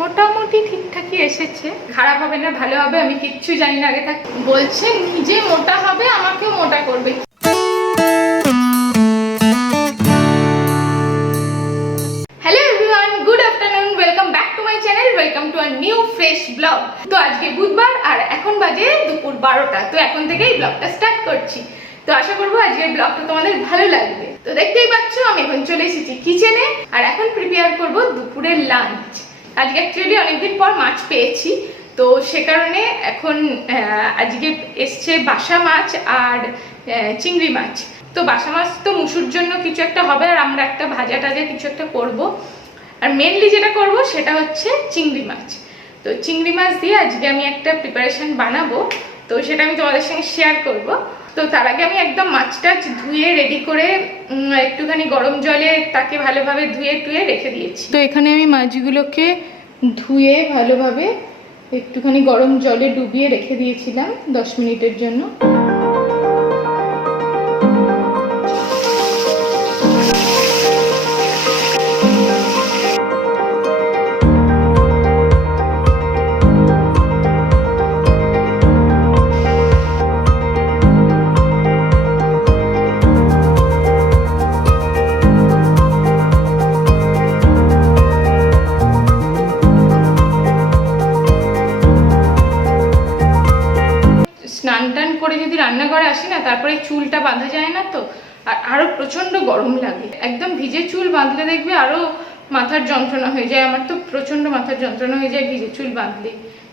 মোটামুটি ঠিকঠাকই এসেছে, খারাপ হবে না ভালো হবে আমি কিচ্ছু জানি না আগে থাক। বলছে নিজে মোটা হবে আমাকেও মোটা করবে। Hello everyone, good afternoon, welcome back to my channel, welcome to a new fresh blog. তো আজকে বুধবার আর এখন বাজে দুপুর 12টা। তো এখন থেকেই ব্লগটা স্টার্ট করছি। তো আশা করবো আজকের ব্লগটা তোমাদের ভালো লাগবে। তো দেখতেই পাচ্ছ আমি এখন চলে এসেছি কিচেনে আর এখন প্রিপেয়ার করব দুপুরের লাঞ্চ। আজকে অ্যাকচুয়ালি অনেকদিন পর মাছ পেয়েছি, তো সে কারণে এখন আজকে এসছে বাসা মাছ আর চিংড়ি মাছ। তো বাসা মাছ তো মুসুর জন্য কিছু একটা হবে আর আমরা একটা ভাজা টাজা কিছু একটা করব। আর মেনলি যেটা করব সেটা হচ্ছে চিংড়ি মাছ। তো চিংড়ি মাছ দিয়ে আজকে আমি একটা প্রিপারেশন বানাবো, তো সেটা আমি তোমাদের সঙ্গে শেয়ার করব। তো তার আগে আমি একদম মাছটা ধুয়ে রেডি করে একটুখানি গরম জলে তাকে ভালোভাবে ধুয়ে টুয়ে রেখে দিয়েছি। তো এখানে আমি মাছগুলোকে ধুয়ে ভালোভাবে একটুখানি গরম জলে ডুবিয়ে রেখে দিয়েছিলাম 10 মিনিটের জন্য। স্নান টান করে যদি রান্নাঘরে আসি না, তারপরে চুলটা বাঁধা যায় না, তো আর আরো প্রচন্ড গরম লাগে। একদম ভিজে চুল বাঁধলে দেখবে আরো মাথার যন্ত্রণা হয়ে যায়। আমার তো প্রচন্ড মাথার যন্ত্রণা হয়ে যায় ভিজে চুল বাঁধলে।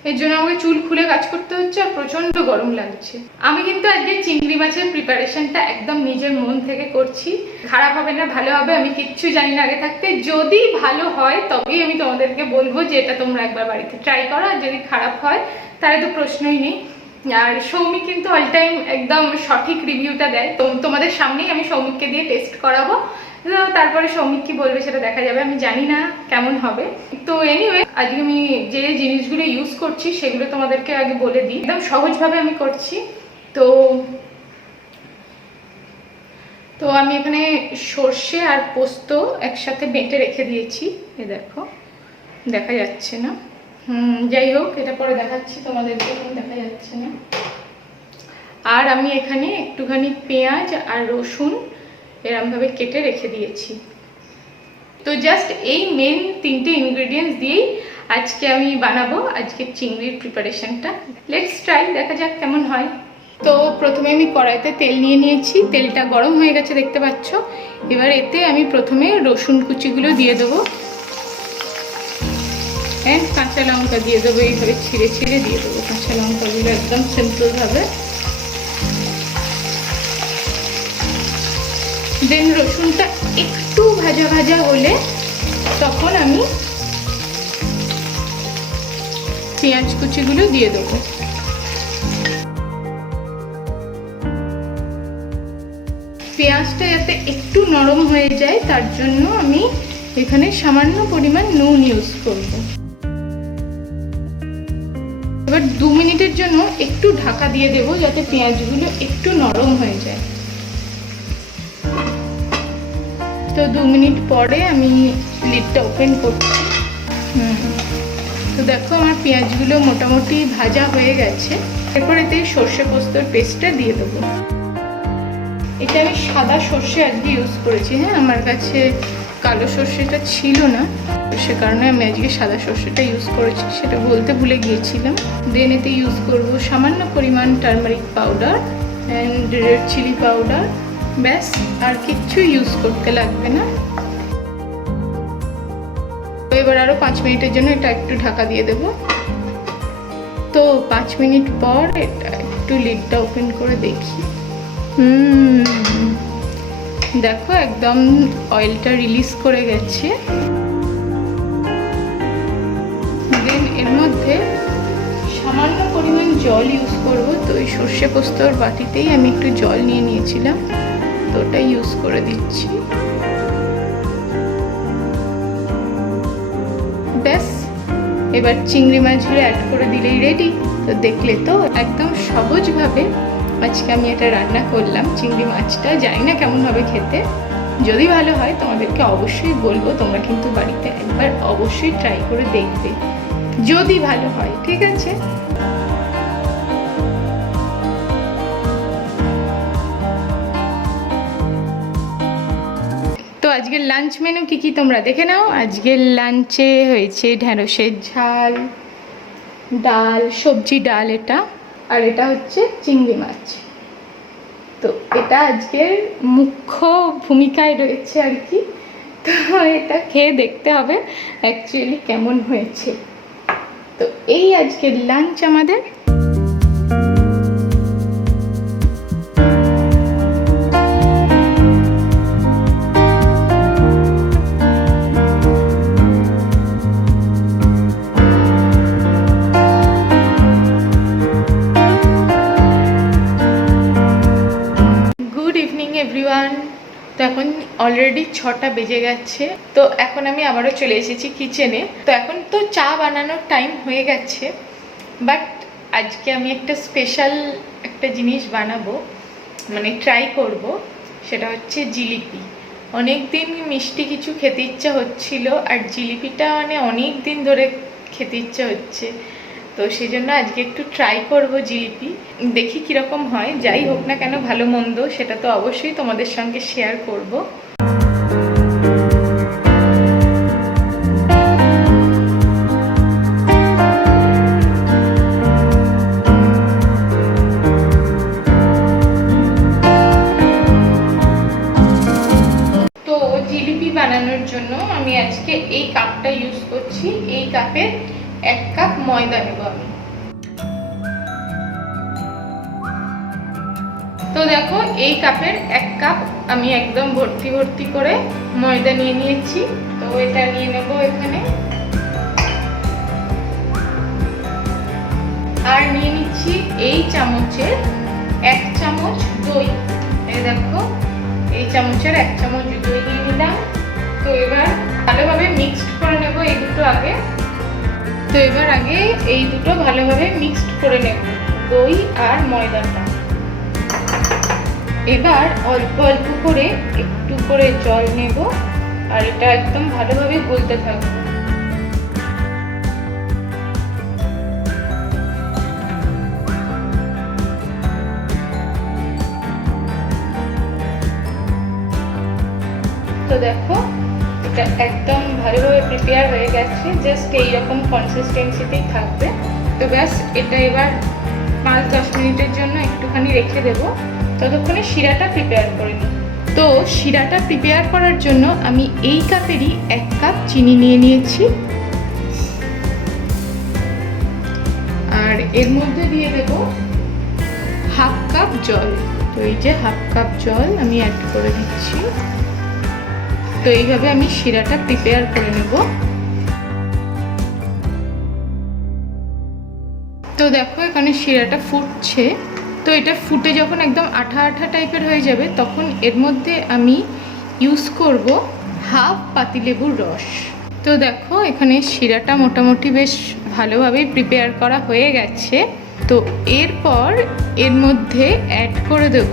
এর জন্য আমাকে চুল খুলে কাজ করতে হচ্ছে আর প্রচন্ড গরম লাগছে। আমি কিন্তু আজকে চিংড়ি মাছের প্রিপারেশনটা একদম নিজের মন থেকে করছি। খারাপ হবে না ভালো হবে আমি কিচ্ছু জানি না আগে থাকতে। যদি ভালো হয় তবেই আমি তোমাদেরকে বলবো যে এটা তোমরা একবার বাড়িতে ট্রাই করো, আর যদি খারাপ হয় তাহলে তো প্রশ্নই নেই। আর সৌমিক কিন্তু অল টাইম একদম সঠিক রিভিউটা দেয়। তো তোমাদের সামনেই আমি সৌমিককে দিয়ে টেস্ট করাবো, তারপরে সৌমিক কি বলবে সেটা দেখা যাবে। আমি জানি না কেমন হবে। তো এনিওয়ে আজকে আমি যে জিনিসগুলো ইউজ করছি সেগুলো তোমাদেরকে আগে বলে দিই। একদম সহজভাবে আমি করছি। তো আমি এখানে সর্ষে আর পোস্ত একসাথে বেটে রেখে দিয়েছি। এ দেখো, দেখা যাচ্ছে না, যাই হোক এটা পরে দেখাচ্ছি তোমাদেরকে, এখন দেখা যাচ্ছে না। আর আমি এখানে একটুখানি পেঁয়াজ আর রসুন এরমভাবে কেটে রেখে দিয়েছি। তো জাস্ট এই মেন 3টে ইনগ্রেডিয়েন্টস দিয়েই আজকে আমি বানাবো আজকে চিংড়ির প্রিপারেশনটা। লেটস ট্রাই, দেখা যাক কেমন হয়। তো প্রথমে আমি কড়াইতে তেল নিয়ে নিয়েছি, তেলটা গরম হয়ে গেছে দেখতে পাচ্ছ। এবার এতে আমি প্রথমে রসুন কুচিগুলো দিয়ে দেবো, কাঁচা লঙ্কা দিয়ে দেবো, এইভাবে ছিঁড়ে ছিঁড়ে দিয়ে দেবো কাঁচা লঙ্কাগুলো একদম সিম্পলভাবে। দেন রসুনটা একটু ভাজা ভাজা হলে তখন আমি পেঁয়াজ কুচিগুলো দিয়ে দেবো। পেঁয়াজটা যাতে একটু নরম হয়ে যায় তার জন্য আমি এখানে সামান্য পরিমাণ নুন ইউজ করব। এবার 2 মিনিটের জন্য একটু ঢাকা দিয়ে দেব যাতে পেঁয়াজগুলো একটু নরম হয়ে যায়। তো 2 মিনিট পরে আমি লিডটা ওপেন করছি। তো দেখো আমার পেঁয়াজগুলো মোটামুটি ভাজা হয়ে গেছে। এরপর এতে সর্ষে পোস্তর পেস্টটা দিয়ে দেবো। এটা আমি সাদা সর্ষে আজকে ইউজ করেছি। আমার কাছে কালো সর্ষেটা ছিল না, সে কারণে আমি আজকে সাদা সর্ষেটা ইউজ করেছি, সেটা বলতে ভুলে গিয়েছিলাম। দেন এতে ইউজ করব সামান্য পরিমাণ turmeric powder and red chilli powder. ব্যাস, আর কিচ্ছু ইউজ করতে লাগবে না। এবার আরও 5 মিনিটের জন্য এটা একটু ঢাকা দিয়ে দেব। তো 5 মিনিট পর এটা একটু লিডটা ওপেন করে দেখি। দেখো একদম অয়েলটা রিলিজ করে গেছে। দেন এর মধ্যে সামান্য পরিমাণ জল ইউজ করব। তো এই সর্ষে পোস্তর বাটিতেই আমি একটু জল নিয়ে নিয়েছিলাম, তো ওটা ইউজ করে দিচ্ছি। ব্যাস, এবার চিংড়ি মাছগুলো অ্যাড করে দিলেই রেডি। তো দেখলে তো একদম সহজভাবে আজকে আমি এটা রান্না করলাম চিংড়ি মাছটা। জানি না কেমন হবে খেতে, যদি ভালো হয় তোমাদেরকে অবশ্যই বলবো, তোমরা কিন্তু বাড়িতে একবার অবশ্যই ট্রাই করে দেখবে যদি ভালো হয়, ঠিক আছে? তো আজকের লাঞ্চ মেনু কি কি তোমরা দেখে নাও। আজকের লাঞ্চে হয়েছে ঢ্যাঁড়সের ঝাল, ডাল, সবজি ডাল এটা, আর এটা হচ্ছে চিংড়ি মাছ। তো এটা আজকের মুখ্য ভূমিকায় রয়েছে আর কি। তো এটা খেয়ে দেখতে হবে অ্যাকচুয়ালি কেমন হয়েছে। তো এই আজকের লাঞ্চ আমাদের। এভরিওয়ান, তো এখন অলরেডি 6টা বেজে গেছে। তো এখন আমি আবারও চলে এসেছি কিচেনে। তো এখন তো চা বানানোর টাইম হয়ে গেছে, বাট আজকে আমি একটা স্পেশাল একটা জিনিস বানাবো, মানে ট্রাই করব। সেটা হচ্ছে জিলিপি। অনেক দিন মিষ্টি কিছু খেতে ইচ্ছা হচ্ছিল, আর জিলিপিটা মানে অনেক দিন ধরে খেতে ইচ্ছা হচ্ছে। তো সেই জন্য আজকে একটু ট্রাই করব জিলিপি, দেখি কীরকম হয়। যাই হোক না কেন, ভালো মন্দ সেটা তো অবশ্যই তোমাদের সঙ্গে শেয়ার করব। তো জিলিপি বানানোর জন্য আমি আজকে এই কাপটা ইউজ করছি। এই কাপে 1 কাপ ময়দা নেব আমি। তো দেখো, এই কাপের 1 কাপ আমি একদম ভর্তি ভর্তি করে ময়দা নিয়ে নিয়েছি। তো এটা নিয়ে নেব এখানে। আর নিয়ে নিচ্ছি এই চামচের 1 চামচ দই। এই দেখো, এই চামচের 1 চামচ দই নিয়ে নিলাম। তো এবার ভালোভাবে মিক্সড করে নেব এই দুটো আগে। তো এবার আগে এই দুটো ভালোভাবে মিক্সড করে নেব, দই আর ময়দাটা। এবার অল্প অল্প করে একটু করে জল নেব, আর এটা একদম ভালোভাবে গলতে থাকবে। তো দেখো, এটা একদম ভালোভাবে প্রিপেয়ার হয়ে গেছে, জাস্ট এইরকম কনসিস্টেন্সিতেই থাকবে। তো ব্যাস, এটা এবার 5-10 মিনিটের জন্য একটুখানি রেখে দেবো, ততক্ষণে শিরাটা প্রিপেয়ার করে নিই। তো শিরাটা প্রিপেয়ার করার জন্য আমি এই কাপেরই 1 কাপ চিনি নিয়ে নিয়েছি, আর এর মধ্যে দিয়ে দেব 1/2 কাপ জল। তো এই যে 1/2 কাপ জল আমি অ্যাড করে দিচ্ছি। তো এইভাবে আমি শিরাটা প্রিপেয়ার করে নেব। তো দেখো, এখানে শিরাটা ফুটছে। তো এটা ফুটে যখন একদম আঠা আঠা টাইপের হয়ে যাবে, তখন এর মধ্যে আমি ইউজ করব 1/2 পাতিলেবুর রস। তো দেখো, এখানে শিরাটা মোটামুটি বেশ ভালোভাবেই প্রিপেয়ার করা হয়ে গেছে। তো এরপর এর মধ্যে অ্যাড করে দেব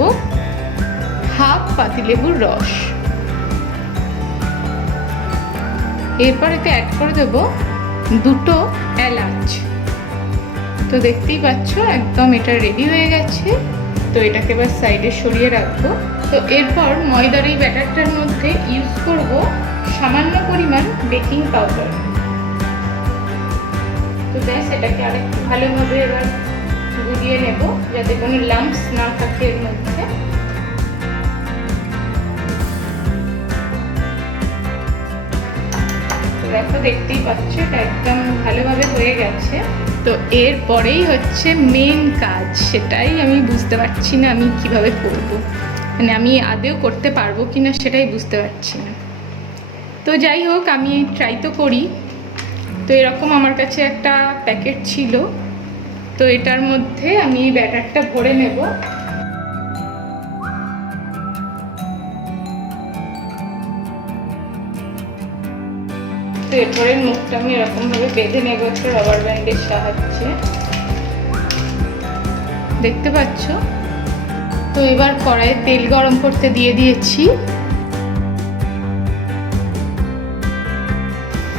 1/2 পাতিলেবুর রস। এরপর এতে অ্যাড করে দেব 2টো এলাচ। তো দেখতেই পাচ্ছ একদম এটা রেডি হয়ে গেছে। তো এটাকে এবার সাইডে সরিয়ে রাখবো। তো এরপর ময়দার এই ব্যাটারটার মধ্যে ইউজ করব সামান্য পরিমাণ বেকিং পাউডার। তো ব্যাস, এটাকে আরেকটু ভালোভাবে এবার গুলিয়ে নেব, যাতে কোনো লাম্পস না থাকে এর মধ্যে। দেখো, দেখতেই পাচ্ছ এটা একদম ভালোভাবে হয়ে গেছে। তো এরপরেই হচ্ছে মেন কাজ, সেটাই আমি বুঝতে পারছি না আমি কিভাবে করব, মানে আমি আদেও করতে পারবো কিনা সেটাই বুঝতে পারছি না। তো যাই হোক, আমি ট্রাই তো করি। তো এরকম আমার কাছে একটা প্যাকেট ছিল, তো এটার মধ্যে আমি এই ব্যাটারটা ভরে নেব। তো এরপরে মুখটা আমি এরকমভাবে বেঁধে নেব একটা রাবার ব্যান্ডের সাহায্যে, দেখতে পাচ্ছ। তো এবার কড়াইয়ে তেল গরম করতে দিয়ে দিয়েছি।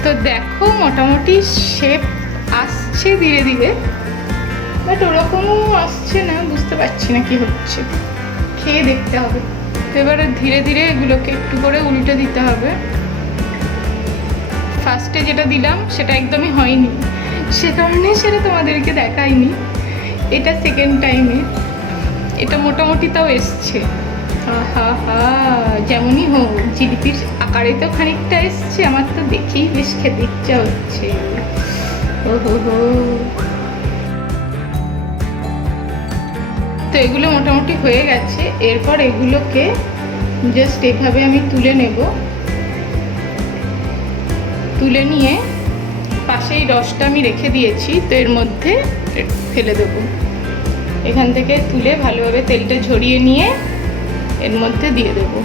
তো দেখো মোটামুটি শেপ আসছে ধীরে ধীরে, বাট ওরকমও আসছে না, বুঝতে পারছি না কি হচ্ছে, খেয়ে দেখতে হবে। তো এবারে ধীরে ধীরে এগুলোকে একটু করে উল্টে দিতে হবে। ফার্স্টে যেটা দিলাম সেটা একদমই হয়নি, সে কারণে সেটা তোমাদেরকে দেখাইনি। এটা সেকেন্ড টাইমে, এটা মোটামুটি তাও এসছে। হা হা, যেমনই হোক জিলিপির আকারে তো খানিকটা এসছে, আমার তো দেখেই বেশ খেতে ইচ্ছা হচ্ছে। ও হো হো, তো এগুলো মোটামুটি হয়ে গেছে। এরপর এগুলোকে জাস্ট এভাবে আমি তুলে নেব, তুলে নিয়ে পাশেই রসটা আমি রেখে দিয়েছি, তো এর মধ্যে ফেলে দেবো। এখান থেকে তুলে ভালোভাবে তেলটা ঝরিয়ে নিয়ে এর মধ্যে দিয়ে দেবো।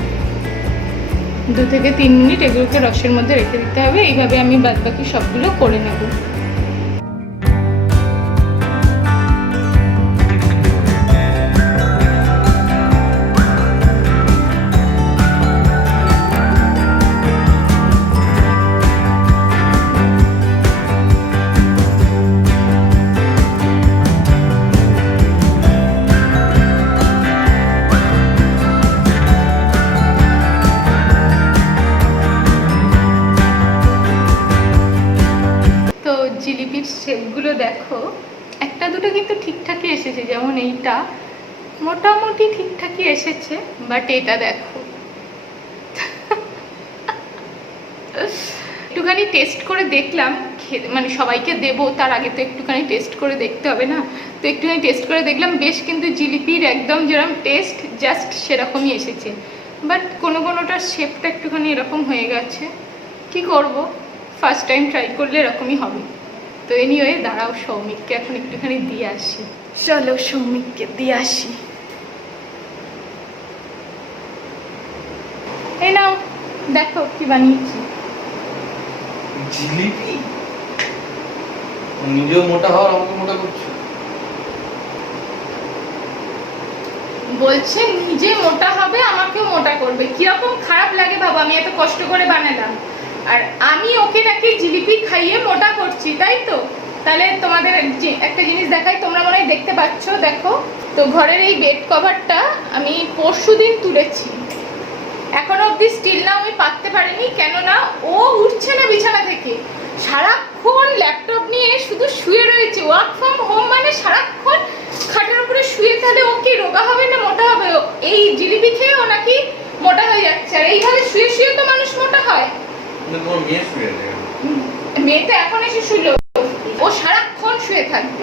2 থেকে 3 মিনিট এগুলোকে রসের মধ্যে রেখে দিতে হবে। এইভাবে আমি বাদবাকি সবগুলো করে নেব। জিলিপির শেপগুলো দেখো, একটা দুটো কিন্তু ঠিকঠাকই এসেছে, যেমন এইটা মোটামুটি ঠিকঠাকই এসেছে, বাট এটা দেখো একটুখানি টেস্ট করে দেখলাম, মানে সবাইকে দেবো তার আগে তো একটুখানি টেস্ট করে দেখতে হবে না, তো একটুখানি টেস্ট করে দেখলাম, বেশ কিন্তু জিলিপির একদম যেরকম টেস্ট জাস্ট সেরকমই এসেছে, বাট কোনোটার শেপটা একটুখানি এরকম হয়ে গেছে। কি করব, ফার্স্ট টাইম ট্রাই করলে এরকমই হবে। তো এনিওয়ে দাঁড়াও, সৌমিককে এখন একটুখানি দিয়ে আসি। চলো সৌমিককে দিয়ে আসি। এই নাও দেখো কি বানিয়েছি। জিলিপি নিজেও মোটা হওয়ার আমাকে মোটা করছে। বলছে নিজে মোটা হবে আমাকেও মোটা করবে, কিরকম খারাপ লাগে বাবা, আমি এত কষ্ট করে বানালাম আর আমি ওকে নাকি জিলিপি খাইয়ে মোটা করছি, তাই তো? তাহলে তোমাদের একটা জিনিস দেখাই, তোমরা মনে হয় দেখতে পাচ্ছ, দেখো তো ঘরের এই বেড কভারটা আমি পরশুদিন তুলেছি, এখনো অবধি স্টিল না আমি পাততে পারিনি, কেননা ও উঠছে না বিছানা থেকে, সারাক্ষণ ল্যাপটপ নিয়ে শুধু শুয়ে রয়েছে। ওয়ার্ক ফ্রম হোম মানে সারাক্ষণ খাটের উপরে শুয়ে, তাহলে ও কি রোগা হবে না মোটা হবে? এই জিলিপি খেয়ে ও নাকি মোটা হয়ে যাচ্ছে, আর এইভাবে শুয়ে শুয়ে তো মানুষ মোটা হয়। মেয়ে তো এখন এসে শুলো, ও সারাক্ষণ শুয়ে থাকবে।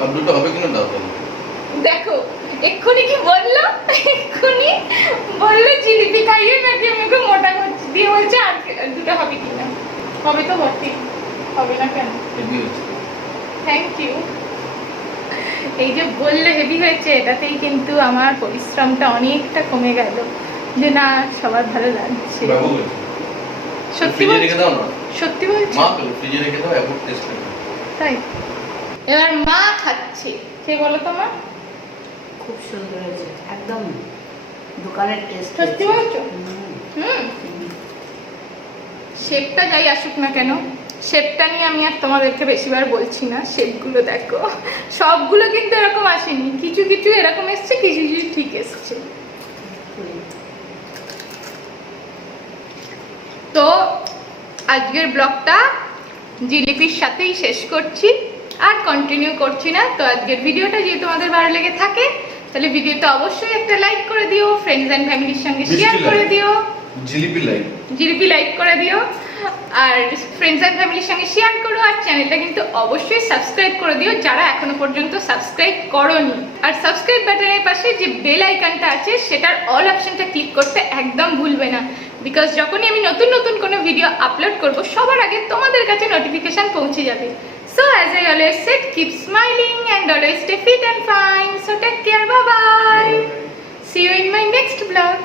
দেখো এক্ষুনি কি বললো, এক্ষুনি বললো জিলিপি খাইয়ে নাকি আমাকে মোটা করছি, দিয়ে বলছে আর দুটো হবে কিনা। হবে তো বটে, হবে না কেন? Thank you. এই যে বললে হেভি হয়েছে, এটাতেই কিন্তু আমার পরিশ্রমটা অনেকটা কমে গেল, যে না সবার ভালো লাগছে। সত্যি বলছি, সত্যি বলছি, তাই। এবার মা খাচ্ছে, কে বলো তো মা? খুব সুন্দর হয়েছে, একদম দোকানের টেস্ট। সত্যি বলছো? শেপটা যাই আসুক না কেন, শেপটা নিয়ে আমি আর তোমাদেরকে বেশিবার বলছি না। শেপগুলো দেখো, সবগুলো কিন্তু এরকম আসেনি, কিছু কিছু এরকম এসছে, কিছু কিছু ঠিক এসছে। তো আজকের ব্লগটা জিলিপির সাথেই শেষ করছি, আর কন্টিনিউ করছি না। তো আজকের ভিডিওটা যদি তোমাদের ভালো লেগে থাকে তাহলে ভিডিওতে অবশ্যই একটা লাইক করে দিও, ফ্রেন্ডস এন্ড ফ্যামিলির সঙ্গে শেয়ার করে দিও, জিলিপি লাইক করে দিও, আর ফ্রেন্ডস এন্ড ফ্যামিলির সঙ্গে শেয়ার করো, আর চ্যানেলটা কিন্তু অবশ্যই সাবস্ক্রাইব করে দিও যারা এখনো পর্যন্ত সাবস্ক্রাইব করোনি। আর সাবস্ক্রাইব বাটনের পাশে যে বেল আইকনটা আছে সেটার অল অপশনটা ক্লিক করতে একদম ভুলবে না, বিকজ যখনই আমি নতুন নতুন কোনো ভিডিও আপলোড করব সবার আগে তোমাদের কাছে নোটিফিকেশন পৌঁছে যাবে। So as I always said, keep smiling and always stay fit and fine. So take care, bye bye. See you in my next vlog.